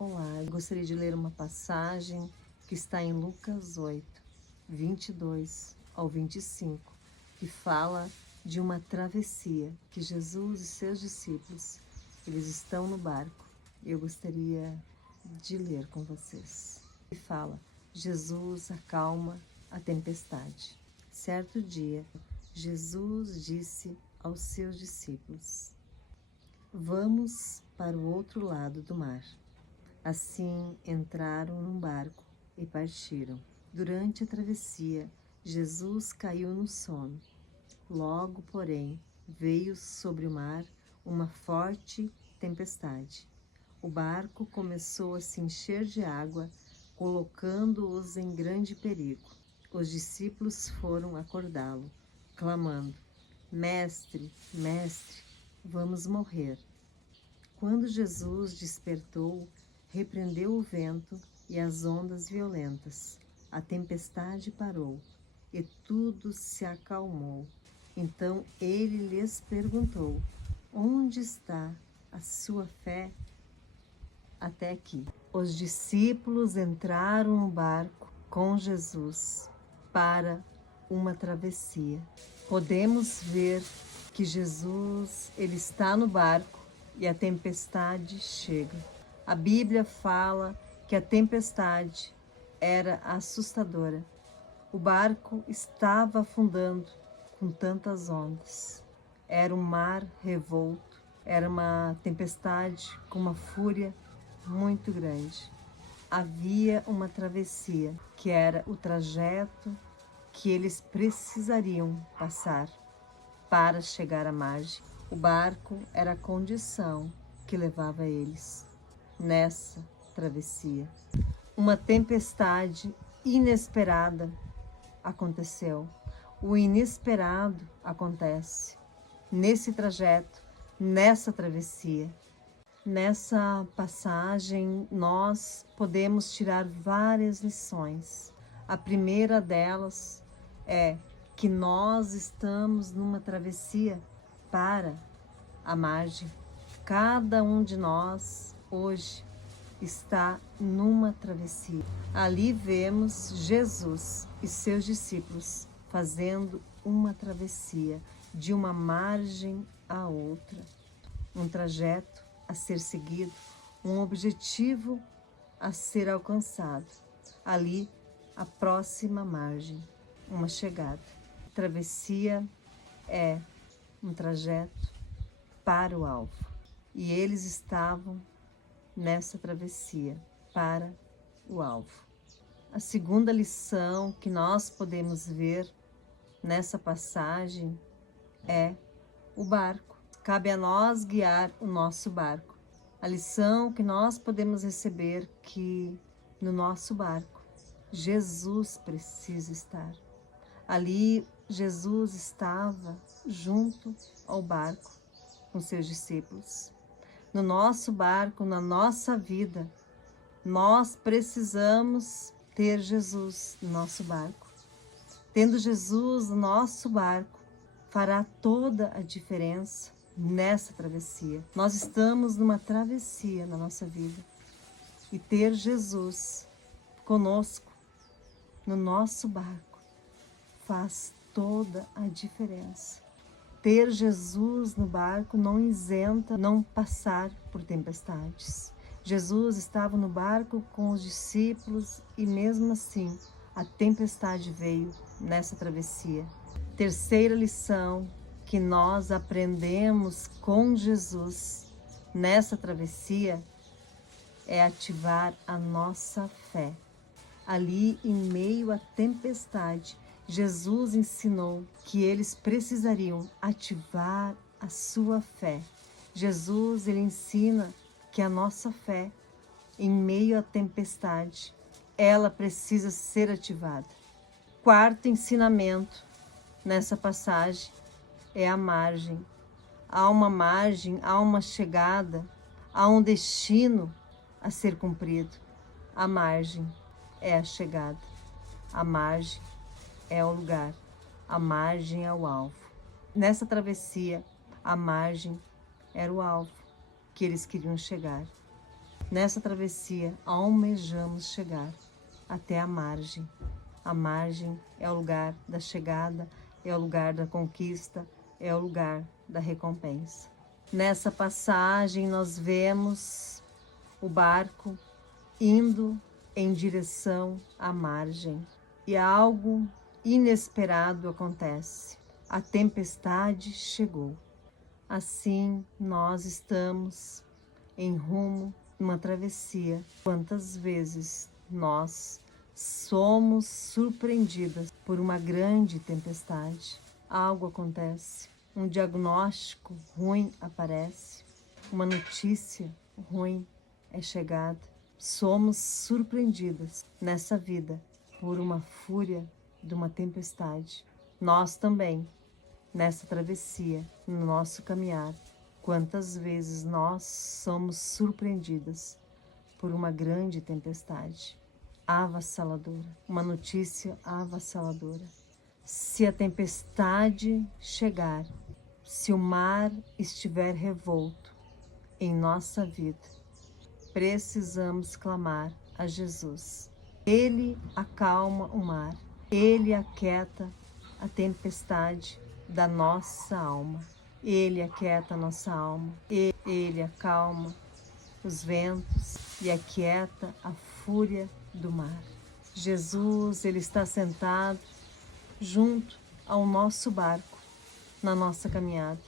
Olá, eu gostaria de ler uma passagem que está em Lucas 8, 22 ao 25, que fala de uma travessia que Jesus e seus discípulos, eles estão no barco. Eu gostaria de ler com vocês. E fala: Jesus acalma a tempestade. Certo dia, Jesus disse aos seus discípulos: Vamos para o outro lado do mar. Assim entraram num barco e partiram. Durante a travessia, Jesus caiu no sono. Logo, porém, veio sobre o mar uma forte tempestade. O barco começou a se encher de água, colocando-os em grande perigo. Os discípulos foram acordá-lo, clamando: Mestre, mestre, vamos morrer. Quando Jesus despertou, repreendeu o vento e as ondas violentas. A tempestade parou e tudo se acalmou. Então ele lhes perguntou: Onde está a sua fé até aqui? Os discípulos entraram no barco com Jesus para uma travessia. Podemos ver que Jesus, ele está no barco e a tempestade chega. A Bíblia fala que a tempestade era assustadora. O barco estava afundando com tantas ondas. Era um mar revolto, era uma tempestade com uma fúria muito grande. Havia uma travessia, que era o trajeto que eles precisariam passar para chegar à margem. O barco era a condição que levava eles nessa travessia. Uma tempestade inesperada aconteceu. O inesperado acontece nesse trajeto, nessa travessia. Nessa passagem, nós podemos tirar várias lições. A primeira delas é que nós estamos numa travessia para a margem. Cada um de nós, hoje, está numa travessia. Ali vemos Jesus e seus discípulos fazendo uma travessia de uma margem à outra. Um trajeto a ser seguido, um objetivo a ser alcançado. Ali, a próxima margem, uma chegada. A travessia é um trajeto para o alvo. E eles estavam nessa travessia para o alvo. A segunda lição que nós podemos ver nessa passagem é o barco. Cabe a nós guiar o nosso barco. A lição que nós podemos receber que no nosso barco, Jesus precisa estar. Ali, Jesus estava junto ao barco com seus discípulos. No nosso barco, na nossa vida, nós precisamos ter Jesus no nosso barco. Tendo Jesus no nosso barco, fará toda a diferença nessa travessia. Nós estamos numa travessia na nossa vida. E ter Jesus conosco no nosso barco faz toda a diferença. Ter Jesus no barco não isenta não passar por tempestades. Jesus estava no barco com os discípulos e mesmo assim a tempestade veio nessa travessia. Terceira lição que nós aprendemos com Jesus nessa travessia é ativar a nossa fé. Ali, em meio à tempestade, Jesus ensinou que eles precisariam ativar a sua fé. Jesus, ele ensina que a nossa fé, em meio à tempestade, ela precisa ser ativada. Quarto ensinamento nessa passagem é a margem. Há uma margem, há uma chegada, há um destino a ser cumprido. A margem é a chegada. A margem é o lugar. A margem é o alvo. Nessa travessia, a margem era o alvo que eles queriam chegar. Nessa travessia, almejamos chegar até a margem. A margem é o lugar da chegada, é o lugar da conquista, é o lugar da recompensa. Nessa passagem, nós vemos o barco indo em direção à margem e algo inesperado acontece. A tempestade chegou. Assim, nós estamos em rumo a uma travessia. Quantas vezes nós somos surpreendidas por uma grande tempestade? Algo acontece, um diagnóstico ruim aparece, uma notícia ruim é chegada. Somos surpreendidas nessa vida por uma fúria de uma tempestade. Nós também, nessa travessia, no nosso caminhar, quantas vezes nós somos surpreendidas por uma grande tempestade avassaladora, uma notícia avassaladora. Se a tempestade chegar, se o mar estiver revolto em nossa vida, precisamos clamar a Jesus. Ele acalma o mar, Ele aquieta a tempestade da nossa alma. Ele aquieta a nossa alma, Ele acalma os ventos e aquieta a fúria do mar. Jesus, Ele está sentado junto ao nosso barco, na nossa caminhada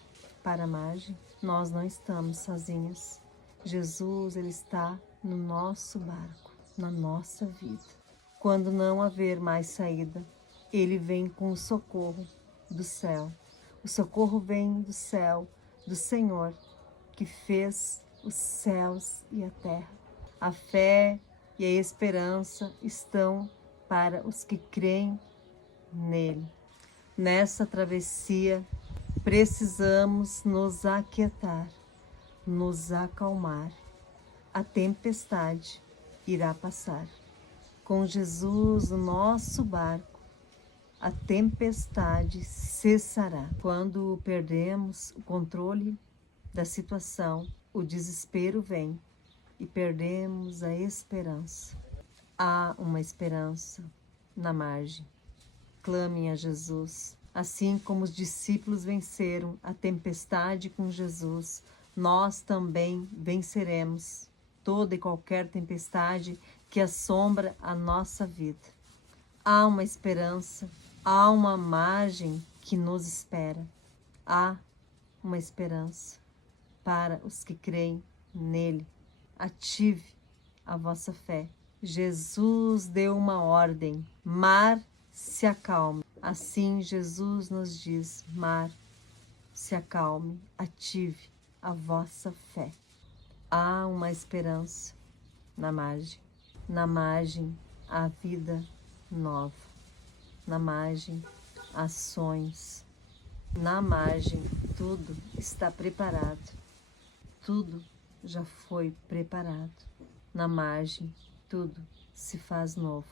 para a margem. Nós não estamos sozinhos. Jesus, Ele está no nosso barco, na nossa vida. Quando não haver mais saída, Ele vem com o socorro do céu. O socorro vem do céu, do Senhor, que fez os céus e a terra. A fé e a esperança estão para os que creem nele. Nessa travessia, precisamos nos aquietar, nos acalmar. A tempestade irá passar. Com Jesus no nosso barco, a tempestade cessará. Quando perdemos o controle da situação, o desespero vem e perdemos a esperança. Há uma esperança na margem. Clamem a Jesus. Assim como os discípulos venceram a tempestade com Jesus, nós também venceremos toda e qualquer tempestade que assombra a nossa vida. Há uma esperança, há uma margem que nos espera. Há uma esperança para os que creem nele. Ative a vossa fé. Jesus deu uma ordem: mar, se acalme. Assim Jesus nos diz: mar, se acalme, ative a vossa fé. Há uma esperança na margem. Na margem, há vida nova. Na margem, há sonhos. Na margem, tudo está preparado. Tudo já foi preparado. Na margem, tudo se faz novo.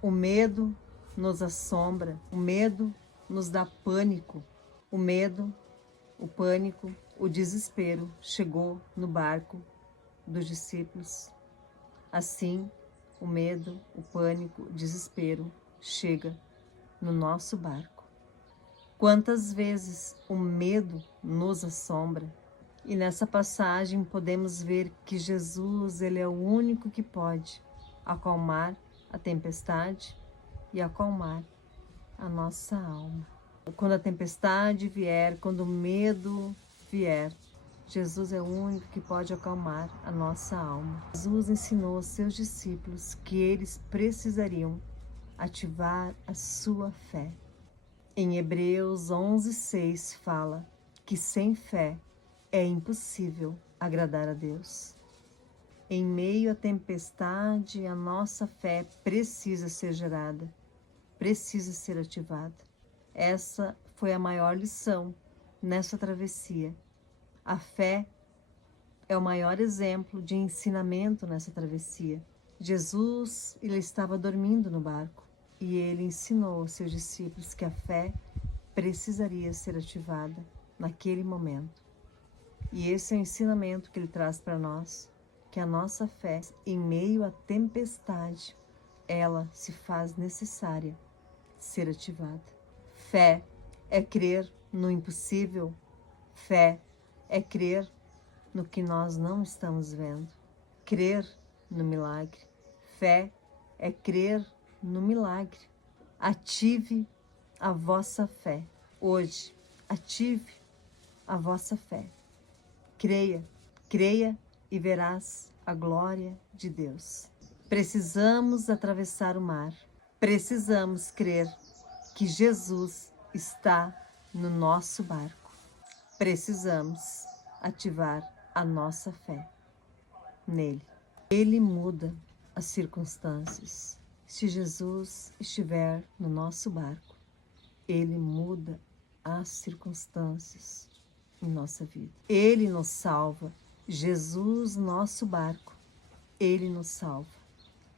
O medo nos assombra, o medo nos dá pânico. O medo, o pânico, o desespero chegou no barco dos discípulos. Assim, o medo, o pânico, o desespero chega no nosso barco. Quantas vezes o medo nos assombra? E nessa passagem podemos ver que Jesus, ele é o único que pode acalmar a tempestade e acalmar a nossa alma. Quando a tempestade vier, quando o medo vier, Jesus é o único que pode acalmar a nossa alma. Jesus ensinou aos seus discípulos que eles precisariam ativar a sua fé. Em Hebreus 11:6 fala que sem fé é impossível agradar a Deus. Em meio à tempestade, a nossa fé precisa ser gerada, precisa ser ativada. Essa foi a maior lição nessa travessia. A fé é o maior exemplo de ensinamento nessa travessia. Jesus, ele estava dormindo no barco e ele ensinou aos seus discípulos que a fé precisaria ser ativada naquele momento. E esse é o ensinamento que ele traz para nós. que a nossa fé, em meio à tempestade, ela se faz necessária ser ativada. Fé é crer no impossível. Fé é crer no que nós não estamos vendo. Crer no milagre. Fé é crer no milagre. Ative a vossa fé. Hoje, ative a vossa fé. Creia, creia e verás a glória de Deus. Precisamos atravessar o mar. Precisamos crer que Jesus está no nosso barco. Precisamos ativar a nossa fé nele. Ele muda as circunstâncias. Se Jesus estiver no nosso barco, ele muda as circunstâncias em nossa vida. Ele nos salva. Jesus, nosso barco, ele nos salva.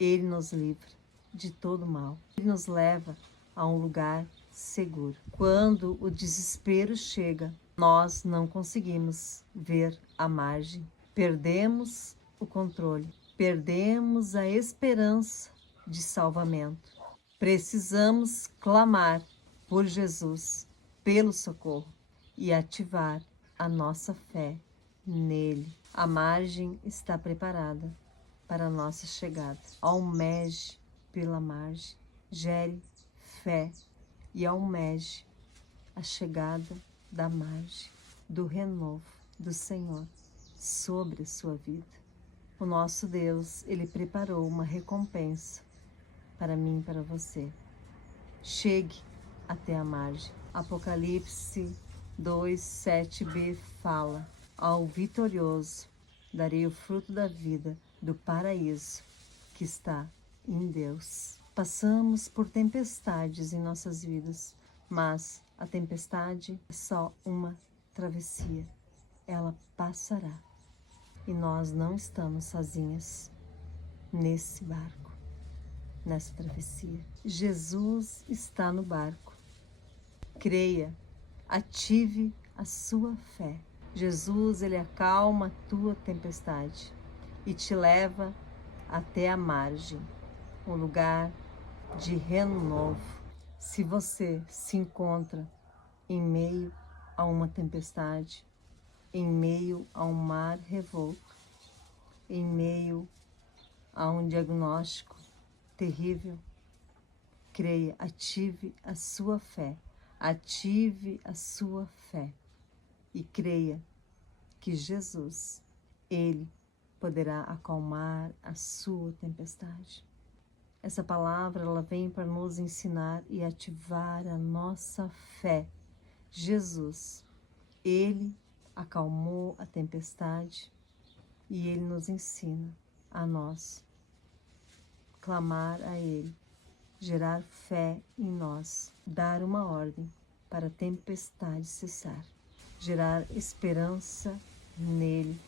Ele nos livra de todo mal. Ele nos leva a um lugar seguro. Quando o desespero chega, nós não conseguimos ver a margem. Perdemos o controle. Perdemos a esperança de salvamento. Precisamos clamar por Jesus, pelo socorro e ativar a nossa fé nele. A margem está preparada para a nossa chegada. Almeje pela margem, gere fé e almeje a chegada da margem, do renovo do Senhor sobre a sua vida. O nosso Deus, ele preparou uma recompensa para mim e para você. Chegue até a margem. Apocalipse 2:7b fala: ao vitorioso darei o fruto da vida do paraíso que está em Deus. Passamos por tempestades em nossas vidas, mas a tempestade é só uma travessia. Ela passará. E nós não estamos sozinhas nesse barco, nessa travessia. Jesus está no barco. Creia, ative a sua fé. Jesus, ele acalma a tua tempestade e te leva até a margem, um lugar de renovo. Se você se encontra em meio a uma tempestade, em meio a um mar revolto, em meio a um diagnóstico terrível, creia, ative a sua fé. Ative a sua fé e creia que Jesus, ele poderá acalmar a sua tempestade. Essa palavra, ela vem para nos ensinar e ativar a nossa fé. Jesus, ele acalmou a tempestade e ele nos ensina a nós clamar a ele, gerar fé em nós, dar uma ordem para a tempestade cessar, gerar esperança nele.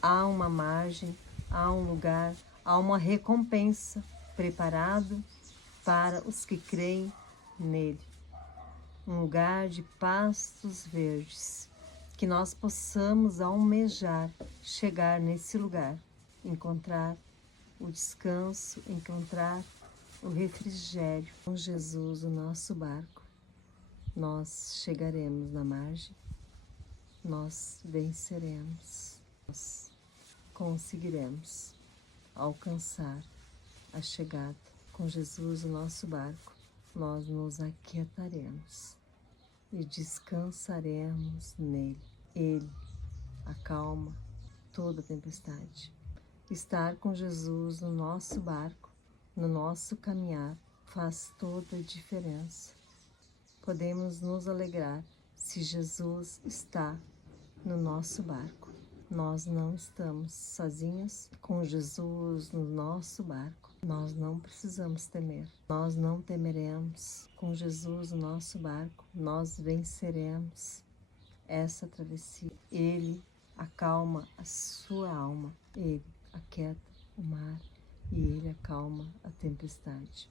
Há uma margem, há um lugar, há uma recompensa preparado para os que creem nele. Um lugar de pastos verdes, que nós possamos almejar chegar nesse lugar, encontrar o descanso, encontrar o refrigério. Com Jesus, o nosso barco, nós chegaremos na margem, nós venceremos, nós conseguiremos alcançar a chegada. Com Jesus, o nosso barco, nós nos aquietaremos e descansaremos nele. Ele acalma toda tempestade. Estar com Jesus no nosso barco, no nosso caminhar, faz toda a diferença. Podemos nos alegrar se Jesus está no nosso barco. Nós não estamos sozinhos. Com Jesus no nosso barco, nós não precisamos temer. Nós não temeremos. Com Jesus no nosso barco, nós venceremos essa travessia. Ele acalma a sua alma. Ele aquieta o mar e ele acalma a tempestade.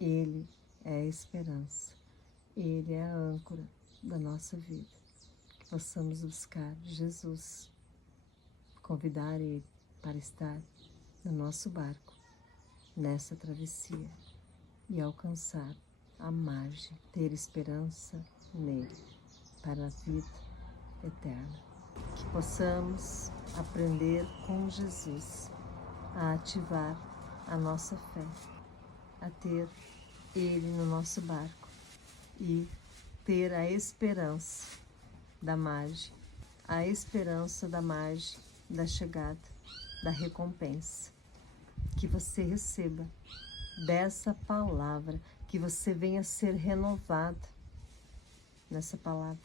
Ele é a esperança. Ele é a âncora da nossa vida. Que possamos buscar Jesus, convidar ele para estar no nosso barco, nessa travessia, e alcançar a margem, ter esperança nele para a vida eterna. Que possamos aprender com Jesus a ativar a nossa fé, a ter Ele no nosso barco e ter a esperança da margem, a esperança da margem, da chegada, da recompensa. Que você receba dessa palavra, que você venha ser renovado nessa palavra,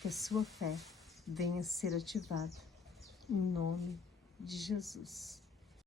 que a sua fé venha ser ativada, em nome de Jesus.